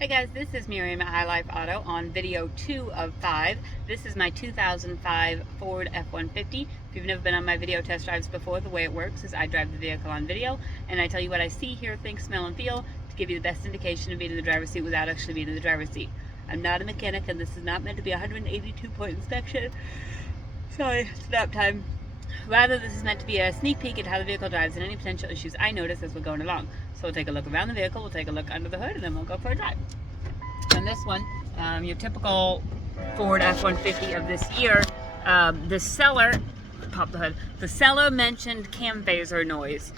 Hey guys, this is Miriam at High Life Auto on video 2 of 5. This is my 2005 Ford F150. If you've never been on my video test drives before, the way it works is I drive the vehicle on video and I tell you what I see, hear, think, smell, and feel to give you the best indication of being in the driver's seat without actually being in the driver's seat. I'm not a mechanic and this is not meant to be a 182-point inspection. Sorry, it's nap time. Rather, this is meant to be a sneak peek at how the vehicle drives and any potential issues I notice as we're going along. So we'll take a look around the vehicle, we'll take a look under the hood, and then we'll go for a drive. On this one, your typical Ford F-150 of this year, the seller, pop the hood, the seller mentioned cam phaser noise.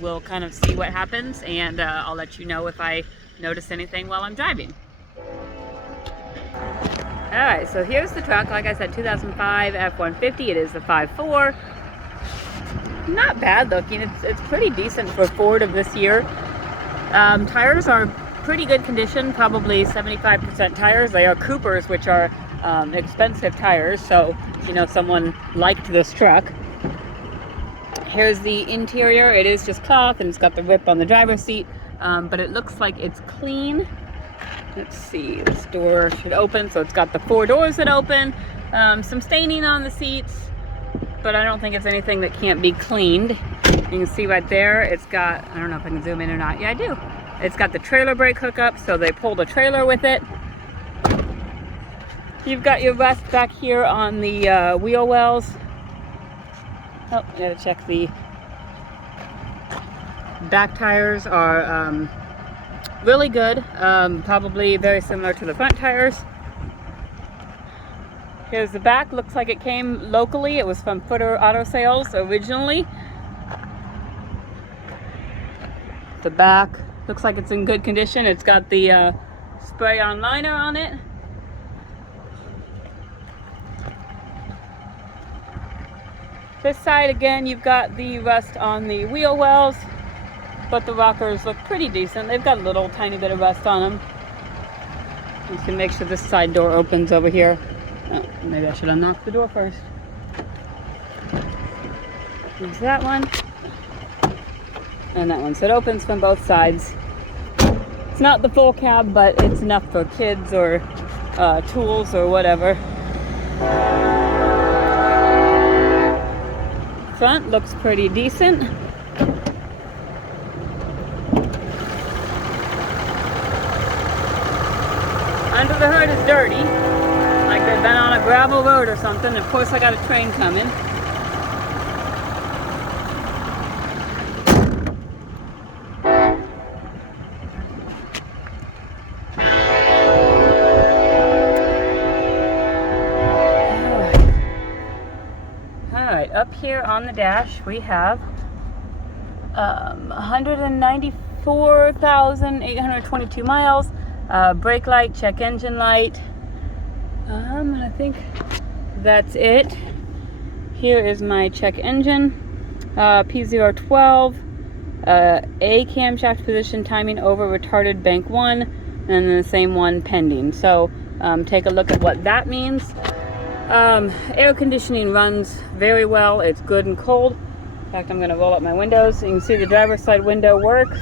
We'll kind of see what happens, and I'll let you know if I notice anything while I'm driving. Alright, so here's the truck. Like I said, 2005 F-150. It is the 5.4. Not bad looking. It's pretty decent for Ford of this year. Tires are pretty good condition, probably 75% tires. They are Coopers, which are expensive tires, so you know someone liked this truck. Here's the interior. It is just cloth and it's got the rip on the driver's seat, but it looks like it's clean. Let's see, this door should open, so it's got the 4 doors that open. Some staining on the seats, but I don't think it's anything that can't be cleaned. You can see right there, it's got, I don't know if I can zoom in or not. Yeah, I do. It's got the trailer brake hookup, so they pulled a trailer with it. You've got your rust back here on the wheel wells. Oh, you gotta check the back tires are really good, probably very similar to the front tires. Here's the back. Looks like it came locally. It was from Footer Auto Sales originally. The back looks like it's in good condition. It's got the spray-on liner on it. This side again, you've got the rust on the wheel wells, but the rockers look pretty decent. They've got a little tiny bit of rust on them. You can make sure this side door opens over here. Oh, maybe I should unlock the door first. There's that one. And that one. So it opens from both sides. It's not the full cab, but it's enough for kids or tools or whatever. Front looks pretty decent. Under the hood is dirty, like they've been on a gravel road or something. Of course, I got a train coming. Alright, up here on the dash we have 194,822 miles. Brake light, check engine light. I think that's it. Here is my check engine. P012. A camshaft position, timing over, retarded bank 1, and then the same one pending. So take a look at what that means. Air conditioning runs very well. It's good and cold. In fact, I'm going to roll up my windows. You can see the driver's side window works.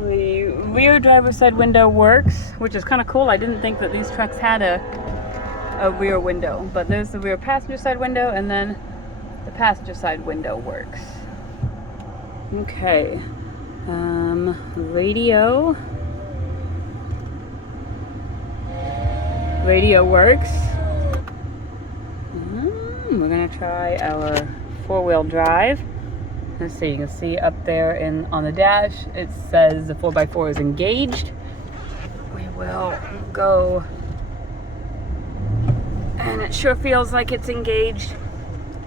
The rear driver's side window works, which is kind of cool. I didn't think that these trucks had a rear window, but there's the rear passenger side window, and then the passenger side window works. Okay, radio works. We're gonna try our 4-wheel drive. Let's see, you can see up there on the dash, it says the 4x4 is engaged. We will go, and it sure feels like it's engaged.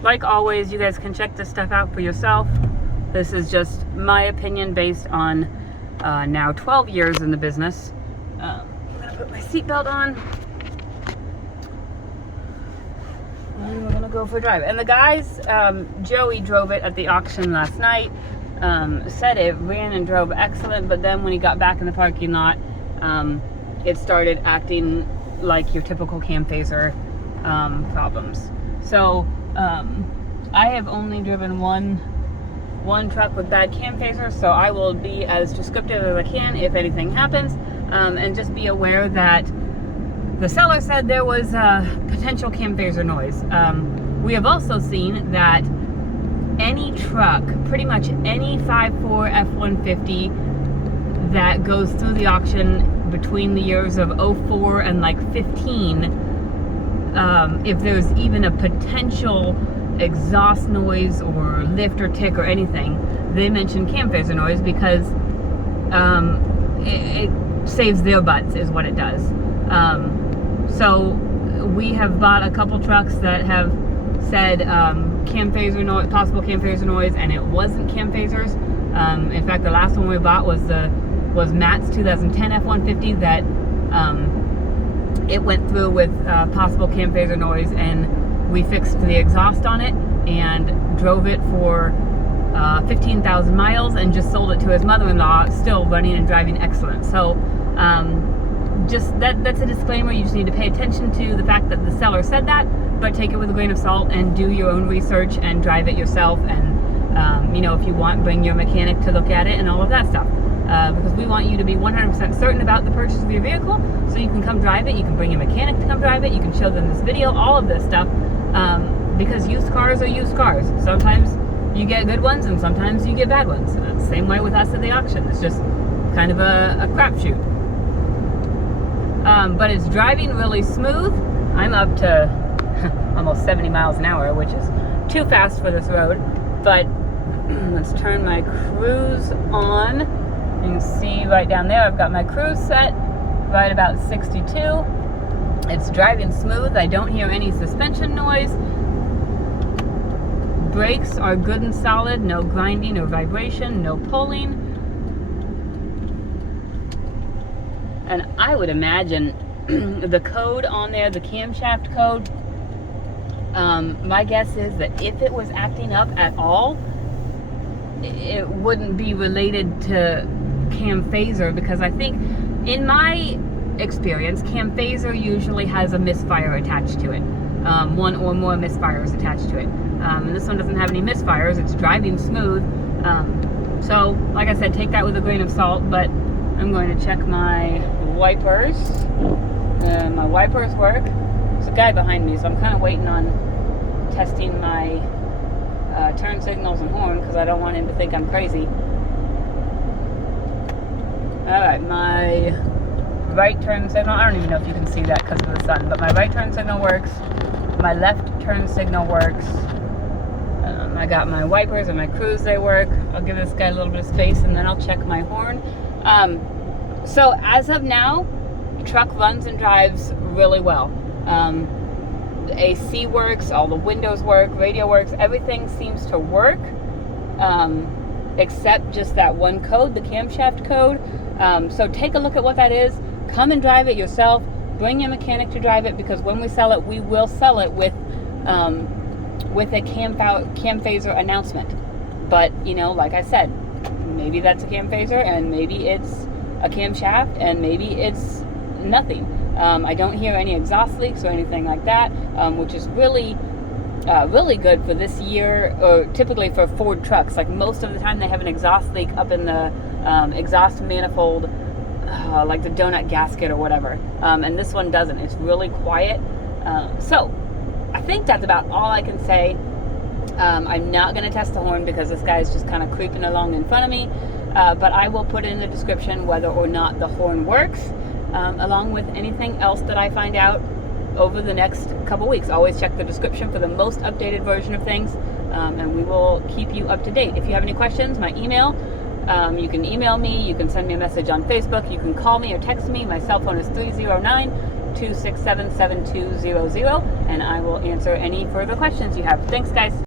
Like always, you guys can check this stuff out for yourself. This is just my opinion based on now 12 years in the business. I'm gonna put my seatbelt on. And we're gonna go for a drive. And the guys, Joey drove it at the auction last night, said it ran and drove excellent, but then when he got back in the parking lot, it started acting like your typical cam phaser problems. So I have only driven one one truck with bad cam phasers, so I will be as descriptive as I can if anything happens. And just be aware that the seller said there was potential cam phaser noise. We have also seen that any truck, pretty much any 5.4 F-150 that goes through the auction between the years of 04 and like 15, if there's even a potential exhaust noise or lift or tick or anything, they mention cam phaser noise because it saves their butts is what it does. So we have bought a couple trucks that have said cam phaser noise, possible cam phaser noise, and it wasn't cam phasers. In fact, the last one we bought was Matt's 2010 F-150 that it went through with possible cam phaser noise, and we fixed the exhaust on it and drove it for 15,000 miles and just sold it to his mother-in-law, still running and driving excellent. So just that's a disclaimer. You just need to pay attention to the fact that the seller said that, but take it with a grain of salt and do your own research and drive it yourself. And you know, if you want, bring your mechanic to look at it and all of that stuff. Because we want you to be 100% certain about the purchase of your vehicle, so you can come drive it, you can bring your mechanic to come drive it, you can show them this video, all of this stuff, because used cars are used cars. Sometimes you get good ones and sometimes you get bad ones. It's the same way with us at the auction. It's just kind of a crapshoot. But it's driving really smooth. I'm up to almost 70 miles an hour, which is too fast for this road, but let's turn my cruise on. You can see right down there, I've got my cruise set right about 62. It's driving smooth. I don't hear any suspension noise. Brakes are good and solid. No grinding or vibration, no pulling. And I would imagine the code on there, the camshaft code, my guess is that if it was acting up at all, it wouldn't be related to cam phaser, because I think in my experience cam phaser usually has a misfire attached to it, one or more misfires attached to it, and this one doesn't have any misfires. It's driving smooth, so like I said, take that with a grain of salt. But I'm going to check my wipers. My wipers work. There's a guy behind me, so I'm kind of waiting on testing my turn signals and horn because I don't want him to think I'm crazy. Alright, my right turn signal, I don't even know if you can see that because of the sun, but my right turn signal works, my left turn signal works. I got my wipers and my cruise, they work. I'll give this guy a little bit of space and then I'll check my horn. So as of now, the truck runs and drives really well. The AC works, all the windows work, radio works, everything seems to work, except just that one code, the camshaft code. So take a look at what that is. Come and drive it yourself. Bring your mechanic to drive it, because when we sell it, we will sell it with a cam phaser announcement. But you know, like I said, maybe that's a cam phaser, and maybe it's a camshaft, and maybe it's nothing. I don't hear any exhaust leaks or anything like that, which is really good for this year, or typically for Ford trucks. Like most of the time they have an exhaust leak up in the exhaust manifold, like the donut gasket or whatever, and this one doesn't. It's really quiet. So I think that's about all I can say. I'm not going to test the horn because this guy's just kind of creeping along in front of me, but I will put in the description whether or not the horn works, along with anything else that I find out over the next couple weeks. Always check the description for the most updated version of things, and we will keep you up to date. If you have any questions, my email, you can email me, you can send me a message on Facebook, you can call me or text me. My cell phone is 309-267-7200, and I will answer any further questions you have. Thanks, guys.